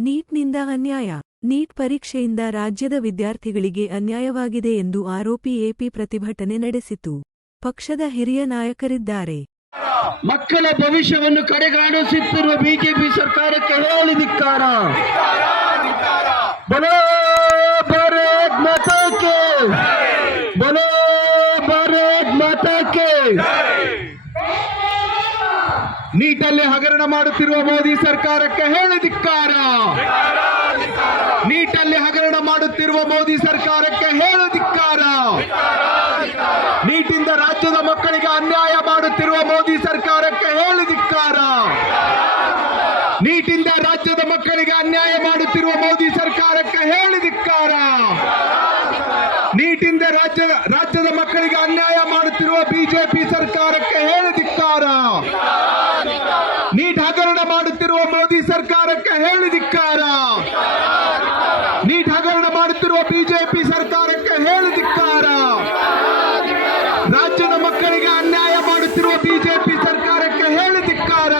ಪರೀಕ್ಷೆಯಿಂದ ಅನ್ಯಾಯ, ನೀಟ್ ಪರೀಕ್ಷೆಯಿಂದ ರಾಜ್ಯದ ವಿದ್ಯಾರ್ಥಿಗಳಿಗೆ ಅನ್ಯಾಯವಾಗಿದೆ ಎಂದು ಆರೋಪಿ ಎಪಿ ಪ್ರತಿಭಟನೆ ನಡೆಸಿತು. ಪಕ್ಷದ ಹಿರಿಯ ನಾಯಕರಿದ್ದಾರೆ. ಮಕ್ಕಳ ಭವಿಷ್ಯವನ್ನು ಕಡೆಗಾಣಿಸುತ್ತಿರುವ ಬಿಜೆಪಿ ಸರ್ಕಾರಕ್ಕೆ ಹೇಳಿ ಧಿಕ್ಕಾರ. ನೀಟಲ್ಲಿ ಹಗರಣ ಮಾಡುತ್ತಿರುವ ಮೋದಿ ಸರ್ಕಾರಕ್ಕೆ ಹೇಳಿ ಧಿಕ್ಕಾರ. ಹಗರಣ ಮಾಡುತ್ತಿರುವ ಮೋದಿ ಸರ್ಕಾರಕ್ಕೆ ಹೇಳು ಧಿಕ್ಕಾರ. ನೀಟಿಂದ ರಾಜ್ಯದ ಮಕ್ಕಳಿಗೆ ಅನ್ಯಾಯ ಮಾಡುತ್ತಿರುವ ಮೋದಿ ಸರ್ಕಾರಕ್ಕೆ ಹೇಳಿ ಧಿಕ್ಕಾರ. ನೀಟಿಂದ ರಾಜ್ಯದ ಮಕ್ಕಳಿಗೆ ಅನ್ಯಾಯ ಮಾಡುತ್ತಿರುವ ಮೋದಿ ಸರ್ಕಾರಕ್ಕೆ ಹೇಳಿ ಧಿಕ್ಕಾರ. ನೀಟಿಂದ ರಾಜ್ಯದ ರಾಜ್ಯದ ಮಕ್ಕಳಿಗೆ ಅನ್ಯಾಯ ಮಾಡುತ್ತಿರುವ ಬಿಜೆಪಿ ಸರ್ಕಾರಕ್ಕೆ ಹೇಳಿ ಧಿಕ್ಕಾರ. ನೀಟ್ ಹಗರಣ ಮಾಡುತ್ತಿರುವ ಮೋದಿ ಸರ್ಕಾರಕ್ಕೆ ಹೇಳಿ ನೀಟ್ ಹಗರಣ ಮಾಡುತ್ತಿರುವ ಬಿಜೆಪಿ ಸರ್ಕಾರಕ್ಕೆ ಹೇಳದಿಕ್ಕಾರ ರಾಜ್ಯದ ಮಕ್ಕಳಿಗೆ ಅನ್ಯಾಯ ಮಾಡುತ್ತಿರುವ ಬಿಜೆಪಿ ಸರ್ಕಾರಕ್ಕೆ ಹೇಳದಿಕ್ಕಾರ